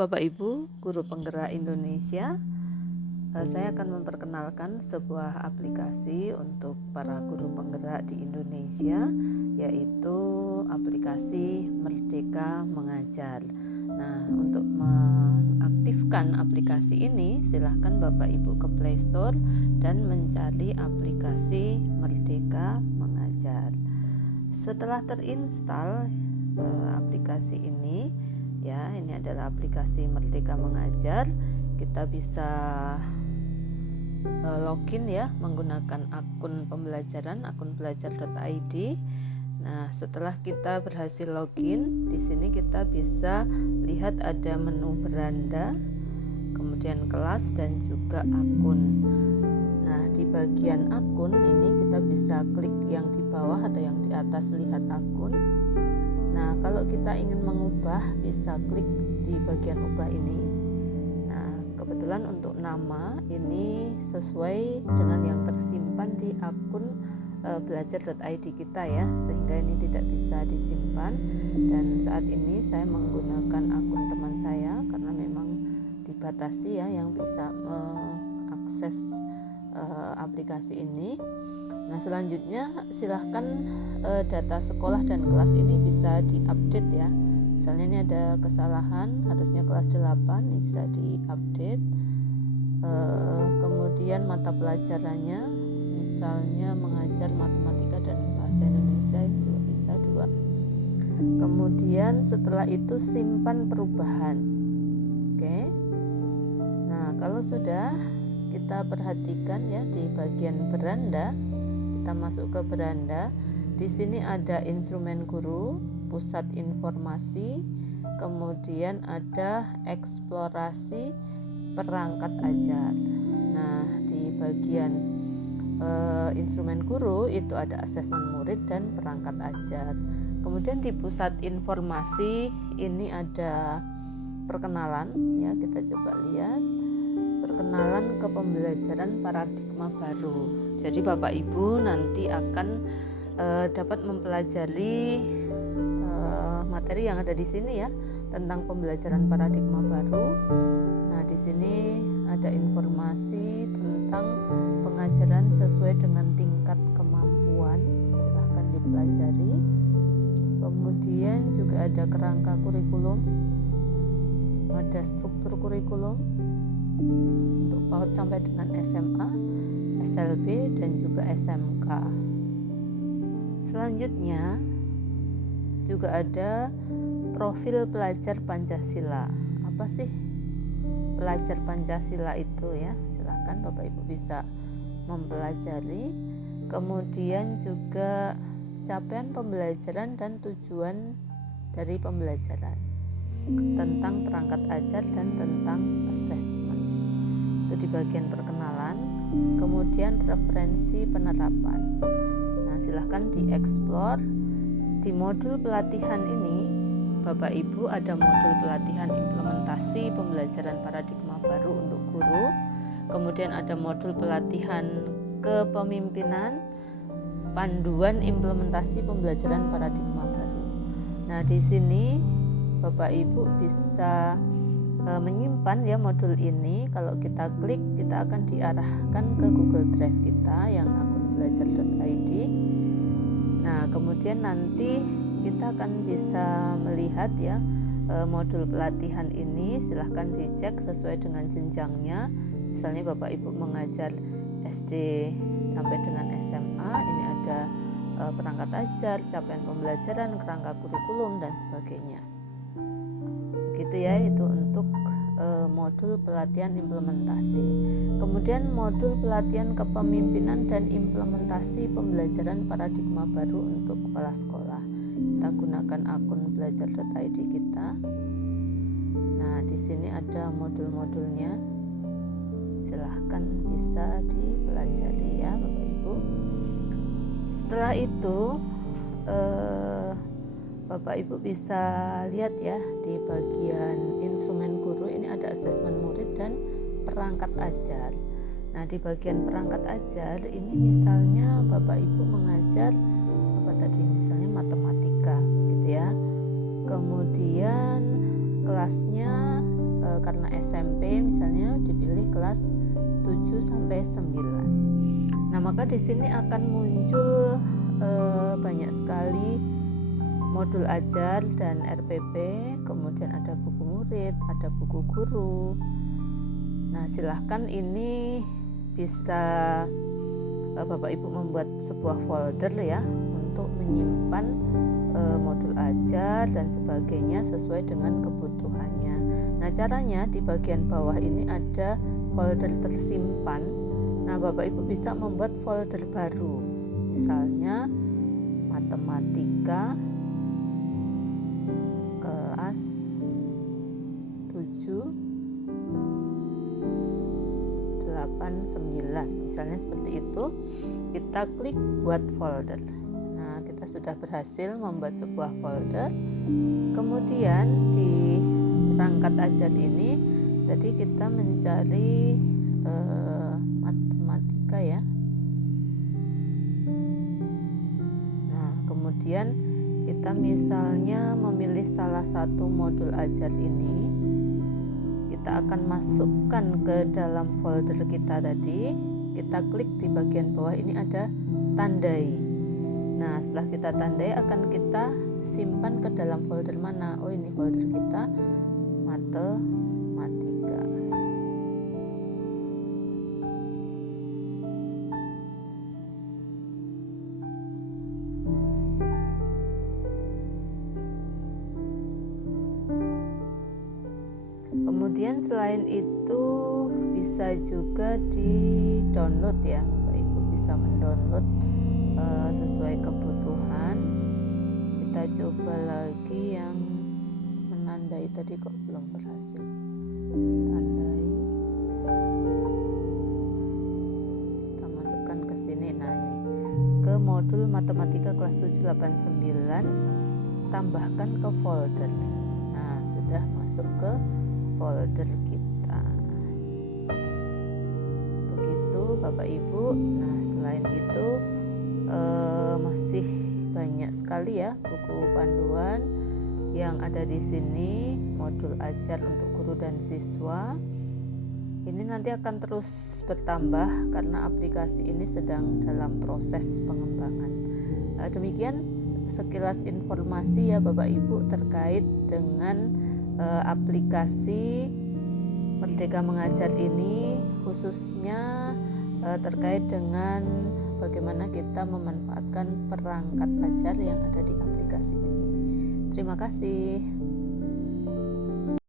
Bapak Ibu, guru penggerak Indonesia, saya akan memperkenalkan sebuah aplikasi untuk para guru penggerak di Indonesia, yaitu aplikasi Merdeka Mengajar. Nah, untuk mengaktifkan aplikasi ini, silahkan Bapak Ibu ke Play Store dan mencari aplikasi Merdeka Mengajar. Setelah terinstall aplikasi ini, ya, ini adalah aplikasi Merdeka Mengajar. Kita bisa login ya menggunakan akun pembelajaran, akun belajar.id. Nah, setelah kita berhasil login, di sini kita bisa lihat ada menu beranda, kemudian kelas dan juga akun. Nah, di bagian akun ini kita bisa klik yang di bawah atau yang di atas lihat akun. Nah, kalau kita ingin mengubah, bisa klik di bagian ubah ini. Nah, kebetulan untuk nama ini sesuai dengan yang tersimpan di akun belajar.id kita ya, sehingga ini tidak bisa disimpan. Dan saat ini saya menggunakan akun teman saya karena memang dibatasi ya yang bisa mengakses aplikasi ini. Nah, selanjutnya silahkan data sekolah dan kelas ini bisa diupdate ya. Misalnya ini ada kesalahan, harusnya kelas 8, ini bisa diupdate. Kemudian mata pelajarannya, misalnya mengajar matematika dan bahasa Indonesia, ini juga bisa 2. Kemudian setelah itu simpan perubahan. Oke. Nah, kalau sudah, kita perhatikan ya di bagian beranda. Kita masuk ke beranda. Di sini ada instrumen guru, pusat informasi, kemudian ada eksplorasi perangkat ajar. Nah, di bagian instrumen guru itu ada asesmen murid dan perangkat ajar. Kemudian di pusat informasi ini ada perkenalan ya, kita coba lihat. Perkenalan ke pembelajaran paradigma baru. Jadi Bapak Ibu nanti akan dapat mempelajari materi yang ada di sini ya tentang pembelajaran paradigma baru. Nah, di sini ada informasi tentang pengajaran sesuai dengan tingkat kemampuan. Silahkan dipelajari. Kemudian juga ada kerangka kurikulum, ada struktur kurikulum untuk PAUD sampai dengan SMA, SLB dan juga SMK. Selanjutnya juga ada profil pelajar Pancasila. Apa sih pelajar Pancasila itu ya? Silahkan Bapak Ibu bisa mempelajari. Kemudian juga capaian pembelajaran dan tujuan dari pembelajaran, tentang perangkat ajar dan tentang assessment. Itu di bagian perkenalan. Kemudian referensi penerapan. Nah, silahkan dieksplor. Di modul pelatihan ini Bapak Ibu ada modul pelatihan implementasi pembelajaran paradigma baru untuk guru. Kemudian ada modul pelatihan kepemimpinan, panduan implementasi pembelajaran paradigma baru. Nah, di sini Bapak Ibu bisa menyimpan ya modul ini. Kalau kita klik, kita akan diarahkan ke Google Drive kita yang akun belajar.id. Nah, kemudian nanti kita akan bisa melihat ya modul pelatihan ini. Silahkan dicek sesuai dengan jenjangnya. Misalnya Bapak Ibu mengajar SD sampai dengan SMA, ini ada perangkat ajar, capaian pembelajaran, kerangka kurikulum dan sebagainya. Begitu ya, itu untuk modul pelatihan implementasi. Kemudian modul pelatihan kepemimpinan dan implementasi pembelajaran paradigma baru untuk kepala sekolah. Kita gunakan akun belajar.id kita. Nah, di sini ada modul-modulnya. Silahkan bisa dipelajari ya Bapak Ibu. Setelah itu Bapak Ibu bisa lihat ya di bagian instrumen guru ini ada asesmen murid dan perangkat ajar. Nah, di bagian perangkat ajar ini misalnya Bapak Ibu mengajar apa tadi, misalnya matematika gitu ya. Kemudian kelasnya karena SMP misalnya dipilih kelas 7 sampai 9. Nah, maka di sini akan muncul banyak sekali modul ajar dan RPP, kemudian ada buku murid, ada buku guru. Nah, silahkan ini bisa Bapak Ibu membuat sebuah folder ya untuk menyimpan modul ajar dan sebagainya sesuai dengan kebutuhannya. Nah, caranya di bagian bawah ini ada folder tersimpan. Nah, Bapak Ibu bisa membuat folder baru, misalnya matematika kelas 7, 8, 9 misalnya seperti itu. Kita klik buat folder. Nah, kita sudah berhasil membuat sebuah folder. Kemudian di perangkat ajar ini tadi kita mencari matematika ya. Nah, kemudian kita misalnya memilih salah satu modul ajar ini, kita akan masukkan ke dalam folder kita tadi. Kita klik di bagian bawah ini ada tandai. Nah, setelah kita tandai akan kita simpan ke dalam folder mana? Oh, ini folder kita matematika. Kemudian selain itu bisa juga di download ya, Bapak Ibu bisa mendownload sesuai kebutuhan. Kita coba lagi yang menandai tadi, kok belum berhasil tandai. Kita masukkan ke sini. Nah, ini ke modul matematika kelas 7, 8, 9, tambahkan ke folder. Nah, sudah masuk ke folder kita. Begitu Bapak Ibu. Nah, selain itu masih banyak sekali ya buku panduan yang ada di sini, modul ajar untuk guru dan siswa. Ini nanti akan terus bertambah karena aplikasi ini sedang dalam proses pengembangan. Demikian sekilas informasi ya Bapak Ibu terkait dengan aplikasi Merdeka Mengajar ini, khususnya terkait dengan bagaimana kita memanfaatkan perangkat ajar yang ada di aplikasi ini. Terima kasih.